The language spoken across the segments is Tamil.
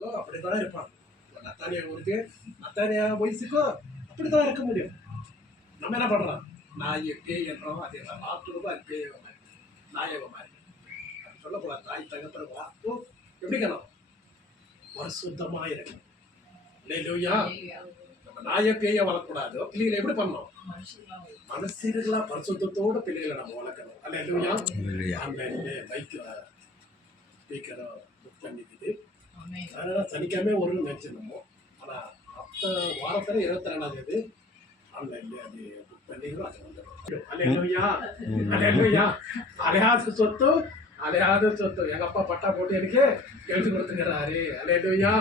அப்படித்தான் இருப்பாங்க. நத்தானியா ஊருக்கு நத்தானியா வயசுக்கோ அப்படித்தான் இருக்க முடியும். நம்ம என்ன பண்றோம்? நாய் பேய் என்றோம். அதே தான் ஆத்துறதும் அது பேய் மாதிரி நாயக மாதிரி அது சொல்லக்கூடாது. தாய் தகப்பற வார்த்தும் எப்படிக்கணும்? பரிசுத்தமா இருக்கணும். இல்லையா? நம்ம நாய பேய வளர்க்கூடாது. பிள்ளைகளை எப்படி பண்ணணும்? மனசீர்களா பரிசுத்தத்தோட பிள்ளைகளை நம்ம வளர்க்கணும். அல்லையா? அந்த பைக்கில் ஸ்பீக்கரை புக் பண்ணிக்குது. அதனால சனிக்காமே ஒரு நினைச்சிருந்தோம். ஆனா மற்ற வாரத்துல 22ஆம் தேதி ஆன்லைன்ல அது புக் பண்ணிக்கிறோம். அது வந்துடும். அல்லையா? அலையாத சொத்து அலையாத சொத்து எங்க அப்பா பட்டா போட்டு எனக்கு எழுதி கொடுத்துக்கிறாரு. அல்லையா?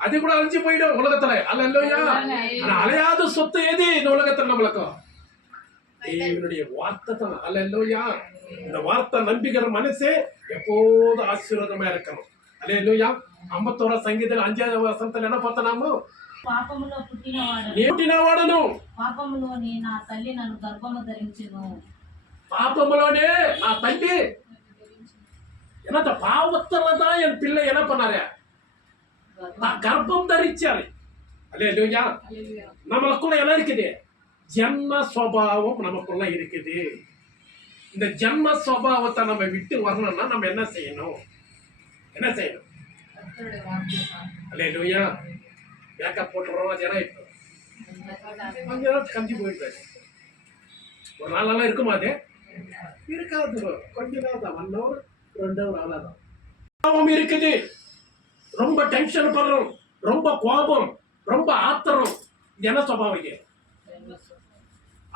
அது கூட அழிஞ்சு போயிடும் உலகத்துல. அல்லையா? ஆனா அலையாத சொத்து எது இந்த உலகத்துல நம்மளுக்கும்? தேவனுடைய வார்த்தை தான். அல்லையா? இந்த வார்த்தை நம்பிக்கிற மனசே எப்போதும் ஆசீர்வாதமா இருக்கணும். அல்லேலூயா. 51 సంగీతం 5వ వసంతలు என்ன பார்த்தனாமோ? పాపములో పుట్టినవాడను పాపములోనే నా తల్లి నన్ను గర్భము ధరించెను. பாப்பமுலோனே நான் தள்ளி என்னத்த பாவத்துல தான் என் பிள்ளை என்ன பண்ணாரு? நான் கர்ப்பம் தரிச்சாரு. அல்லேலூயா. நமக்குள்ள என்ன இருக்குது? ஜன்ம சுபாவம் நமக்குள்ள இருக்குது. இந்த ஜன்ம சுபாவத்தை நம்ம விட்டு வரணும்னா நம்ம என்ன செய்யணும்? என்ன செய்யணும்? அல்லேலூயா. மேக்கப் போட்டுறோம். ஜனம் இப்போ கொஞ்ச நேரம் கஞ்சி போயிட்டாரு. ஒரு நாளெல்லாம் இருக்குமா? அது இருக்காது. கொஞ்ச நேரம் தான். 1 hour 2 hour அவ்வளோதான். கோபம் இருக்குது. ரொம்ப டென்ஷன் பண்றோம். ரொம்ப கோபம், ரொம்ப ஆத்திரம். என்ன சுபாவம் இது?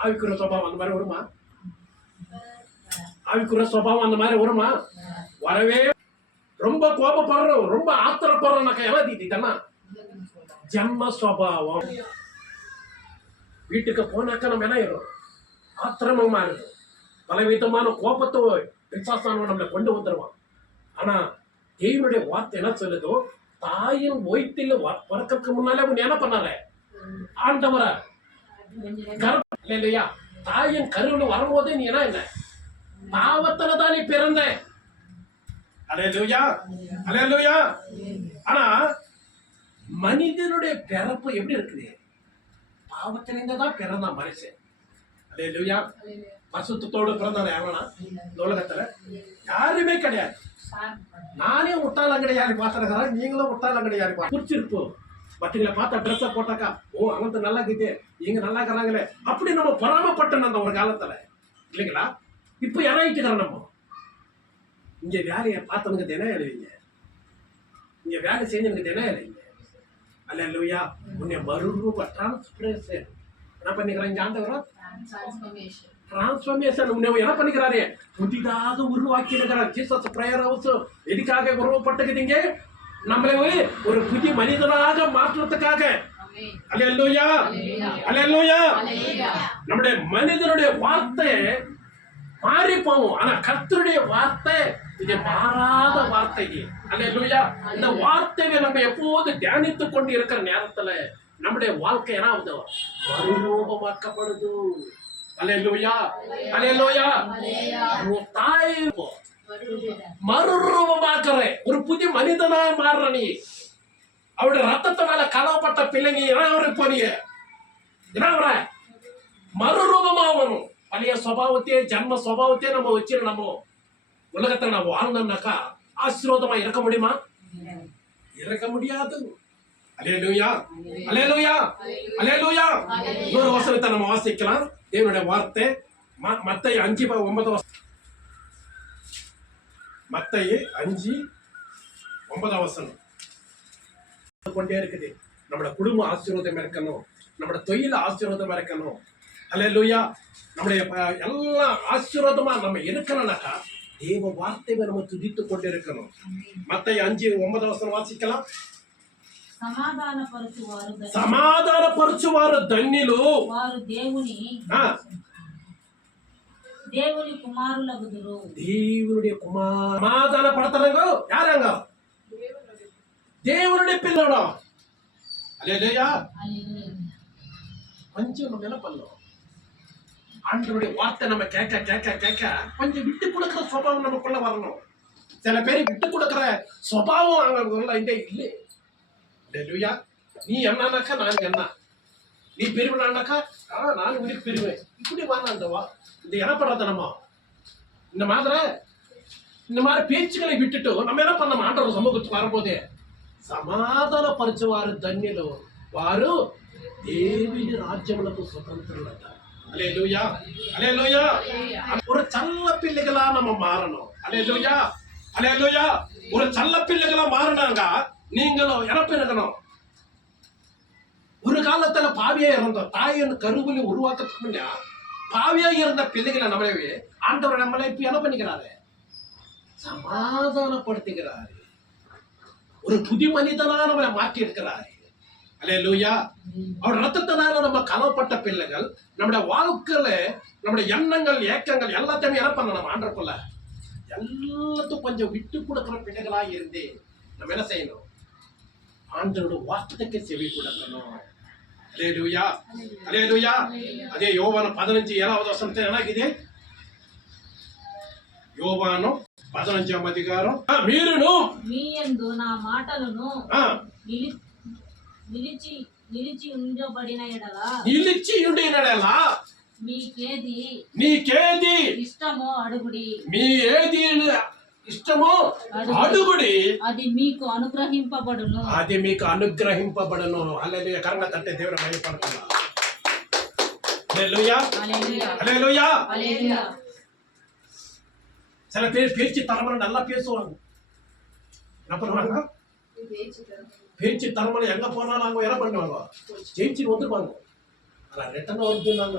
ஆவிக்குற சுபாவம் அந்த மாதிரி வருமா? ஆவிக்குற சுபாவம் அந்த மாதிரி வருமா? வரவே. ரொம்ப கோபப்படுறோம், ரொம்ப ஆத்திரப்படுறோம்னாக்கா எல்லாம் இதெல்லாம் ஜன்ம சுபாவம். வீட்டுக்கு போனாக்கா நம்ம என்ன ஆயிடும்? ஆத்திரமா இருக்கும். பலவிதமான கோபத்தை பிசாசானவன் நம்மளை கொண்டு வந்துடுவான். ஆனா தேவனுடைய வார்த்தை என்ன சொல்லுதோ? தாயின் வயிற்றில் பிறக்கிறதுக்கு முன்னாலே அவன் என்ன பண்ணாரு? ஆண்டவரை இல்லையா? தாயின் கருவில் வரும்போதே நீ என்ன பாவத்துல தான் நீ பிறந்த. அல்லேலூயா. அல்லேலூயா. ஆனா மனிதனுடைய பிறப்பு எப்படி இருக்குது? பாவத்திலிருந்து தான் பிறந்தான் மனுஷன். அல்லேலூயா. பரிசுத்தத்தோடு பிறந்தான யாருன்னா இந்த உலகத்துல யாருமே கிடையாது. நானே முட்டாளங்கடையாரி பார்த்துருக்கிறேன். நீங்களும் முட்டாளங்கடையாரி குறிச்சிருப்போம். பட்டுங்களை பார்த்தா ட்ரெஸ்ஸை போட்டாக்கா ஓ அவங்க நல்லா இருக்குது, இங்க நல்லா இருக்கிறாங்களே அப்படி நம்ம பொறாமப்பட்டோம் அந்த ஒரு காலத்துல. இல்லைங்களா? இப்ப இறங்கிட்டுக்கிறோம். நம்ம இங்க வேலையை பார்த்தவனுக்கு தினம் எழுதிங்க. இங்க வேலை செஞ்சவனுக்கு தினம் எழுதிங்க. அல்லேலூயா. உன்னை மறுரூப டிரான்ஸ்பரேஷன் என்ன பண்ணிக்கிறேன்? இங்க ஆண்டவரா டிரான்ஸ்ஃபர்மேஷன் உன்னை என்ன பண்ணிக்கிறாரு? புதிதாக உருவாக்கி இருக்கிறார். ஜீசஸ் பிரேயர் ஹவுஸ் எதுக்காக உருவப்பட்டுக்குதுங்க? நம்மளை ஒரு புதிய மனிதனாக மாற்றுறதுக்காக. அல்லேலூயா. அல்லேலூயா. நம்முடைய மனிதனுடைய வார்த்தை மாறி போவோம். ஆனா கர்த்தருடைய வார்த்தை இது மாறாத வார்த்தை. அல்லேலூயா. இந்த வார்த்தையை நம்ம எப்போது தியானித்துக் கொண்டு இருக்கிற நேரத்துல நம்முடைய வாழ்க்கை என்ன ஆகுது? மறுரூபமாக்கப்படுது. அல்லேலூயா. அல்லேலூயா. தாய் மறுரூபமாக்குற ஒரு புதிய மனிதனா மாறுற நீ. அவருடைய ரத்தத்தை மேல கலவப்பட்ட பிள்ளைங்க என்ன போறீங்க? என்ன வர மறுரூபமாகணும். பழைய சுபாவத்தையே ஜன்ம சுபாவத்தையே நம்ம வச்சிடணும். உலகத்துல நம்ம வாழ்ந்தோம்னாக்கா ஆசீர்வாதமா இருக்க முடியுமா? இருக்க முடியாது. அல்லேலூயா. அல்லேலூயா. அல்லேலூயா. இன்னொரு வசனத்தை நம்ம வாசிக்கலாம். தேவனுடைய வார்த்தை மத்தேயு 5:9. மத்தேயு 5:9 கொண்டே இருக்குது. நம்மளோட குடும்ப ஆசீர்வாதம் இருக்கணும். நம்மளோட தொழில் ஆசீர்வாதமா இருக்கணும். அல்லேலூயா. நம்முடைய எல்லாம் ஆசீர்வாதமா நம்ம இருக்கணும்னாக்கா தேவ வார்த்தையை நம்ம துதித்துக் கொண்டு இருக்கணும். மத்தேயு 5:9 వాసిக்கலாம். సమాధానపరచువారు ధన్యులు వారు దేవుని కుమారులగుదురు. దేవునుடைய కుమార్ సమాధాన పడతారంగ யாரங்க? தேவனுடைய பிள்ளைகளா. அல்லேலூயா. கொஞ்சம் நம்ம என்ன பண்ணணும்? ஆண்டவருடைய வார்த்தை நம்ம கேட்க கேட்க கேட்க கொஞ்சம் விட்டு கொடுக்கிற சுபாவம் நமக்குள்ள வரணும். சில பேர் விட்டு கொடுக்கிற சுபாவம் அங்க இல்லை. அல்லேலூயா. நீ என்னன்னாக்கா நான் என்ன, நீ பெருமைனாக்கா நான் உனக்கு பெருமை. இப்படி வாழாண்டவா இந்த எனப்படுறத நம்ம இந்த மாதிரி பேச்சுக்களை விட்டுட்டு நம்ம என்ன பண்ண ஆண்டவர் சமூகத்துக்கு வரும்போதே సమాధాన పరచువారు ధన్యులు, వారు దేవుని రాజ్యములకు స్వతంత్రులు అంట. அல்லேலூயா, அல்லேலூயா. ஒரு சல்ல பிள்ளைகளா நம்ம மாறணும். அல்லேலூயா, அல்லேலூயா. ஒரு சல்ல பிள்ளைகளா மாறினாங்க நீங்களும் இறப்பினக்கணும். ஒரு காலத்துல பாவியா இருந்தோம். தாயின் கருவில உருவாக்கத்துக்கு முன்ன பாவியா இருந்த பிள்ளைகளை நம்மளவே ஆண்டவர் நம்மளை இப்ப என்ன பண்ணிக்கிறாரு, சமாதானப்படுத்துகிறாரு. ஒரு புது மனிதனா நம்மளை மாற்றி இருக்கிறாரு. அல்லேலூயா. அவர் ரத்தத்தினால நம்ம கலவப்பட்ட பிள்ளைகள் நம்முடைய வாழ்க்கையில நம்முடைய எண்ணங்கள் ஏக்கங்கள் எல்லாத்தையுமே என்ன பண்ணணும், ஆண்டவருக்குள்ள எல்லாத்துக்கும் கொஞ்சம் விட்டு கொடுக்கிற பிள்ளைகளா இருந்து நம்ம என்ன செய்யணும், ஆண்டவருடைய வார்த்தைக்கு செவி கொடுக்கணும். அல்லேலூயா, அல்லேலூயா. அதே யோவான் 15:7 என்னாಗಿದೆ, యోవాను 15వ అధికారం. మీరును మీ యందు నా మాటలను ఆ, నిలిచి నిలిచి ఉండబడిన ఎడల నిలిచి ఉండినడలా మీకేది ఇష్టమో అడుగుడి, మీ ఏది ఇష్టమో అడుగుడి, అది మీకు అనుగ్రహింపబడును. అది మీకు అనుగ్రహింపబడును. హల్లెలూయా. కరంగా తట్టే దేవుని మహిమపడుతున్నా. హల్లెలూయా, హల్లెలూయా, హల్లెలూయా. హల్లెలూయా. சில பேர் பேச்சு தரமுறை நல்லா பேசுவாங்க. என்ன பண்ணுவாங்க, பேச்சு தரமுறை எங்க போனாலும் அவங்க என்ன பண்ணுவாங்க, ஜெயிச்சு வந்துருவாங்க. ஆனா ரிட்டர்ன் வந்து நாங்க